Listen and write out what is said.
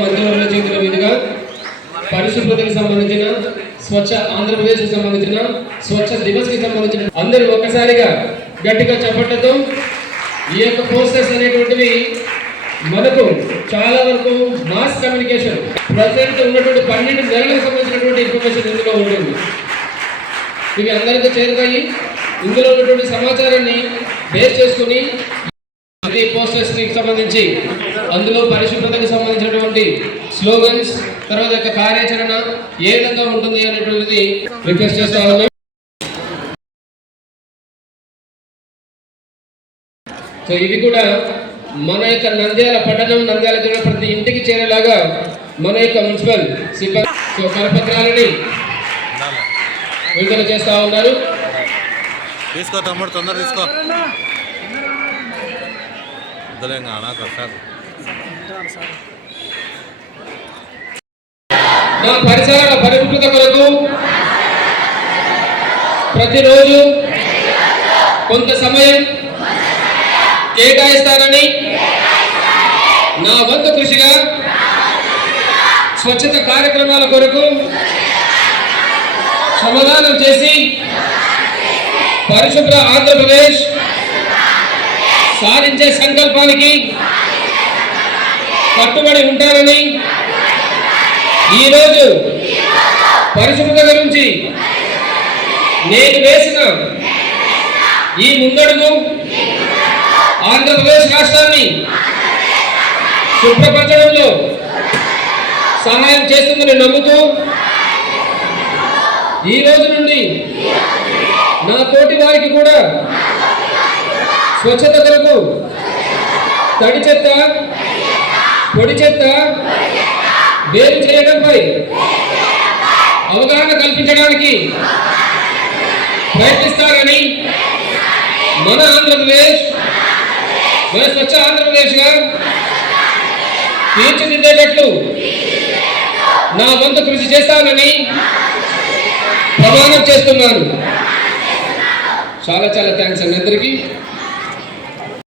మంత్రివర్యుల చేతుల మీదుగా పరిశుభ్రతకు సంబంధించిన స్వచ్ఛ ఆంధ్రప్రదేశ్ కి సంబంధించిన స్వచ్ఛ దివస్ కి సంబంధించిన అందరూ ఒక్కసారిగా గట్టిగా చెప్పటంతో ఈ యొక్క పోస్టర్స్ అనేటువంటివి మనకు చాలా వరకు మాస్ కమ్యూనికేషన్ ప్రజెంట్ ఉన్నటువంటి 12 నెలలకు సంబంధించినటువంటి ఇన్ఫర్మేషన్ ఇందులో ఉంటుంది. ఇవి అందరికీ చేరుతాయి. ఇందులో ఉన్నటువంటి సమాచారాన్ని బేస్ చేసుకుని పోస్టర్స్ కి సంబంధించి అందులో పరిశుభ్రతకు సంబంధించినటువంటి స్లోగన్స్ తర్వాత యొక్క కార్యాచరణ ఏ విధంగా ఉంటుంది అనేటువంటిది రిక్వెస్ట్ చేస్తా ఉన్నాం. సో ఇవి కూడా మన యొక్క నంద్యాల పట్టణం నంద్యాల జిల్లా ప్రతి ఇంటికి చేరేలాగా మన యొక్క మున్సిపల్ సిబ్బంది సో కరపత్రాలని విడుదల చేస్తా ఉన్నారు. తీసుకో తమ్ముడు, తొందర తీసుకో. నా పరిసరాల పరిశుభ్రత కొరకు ప్రతిరోజు కొంత సమయం కేటాయిస్తానని నా వంతు కృషిగా స్వచ్ఛత కార్యక్రమాల కొరకు సమాధానం చేసి పరిశుభ్ర ఆంధ్రప్రదేశ్ సాధించే సంకల్పానికి కట్టుబడి ఉంటానని ఈరోజు పరిశుభ్రత గురించి నేను వేసిన ఈ ముందడుగు ఆంధ్రప్రదేశ్ రాష్ట్రాన్ని శుభ్రపరచడంలో సహాయం చేస్తుందని నమ్ముతూ ఈ రోజు నుండి నా తోటి వారికి కూడా స్వచ్ఛత కొరకు తడి చెత్త పొడి చెత్త వేరు చేయడంపై అవగాహన కల్పించడానికి ప్రయత్నిస్తారని మన ఆంధ్రప్రదేశ్ మన స్వచ్ఛ ఆంధ్రప్రదేశ్గా తీర్చిదిద్దేటట్లు నా వంతు కృషి చేస్తానని ప్రమాణం చేస్తున్నాను. చాలా థ్యాంక్స్ అండి అందరికీ.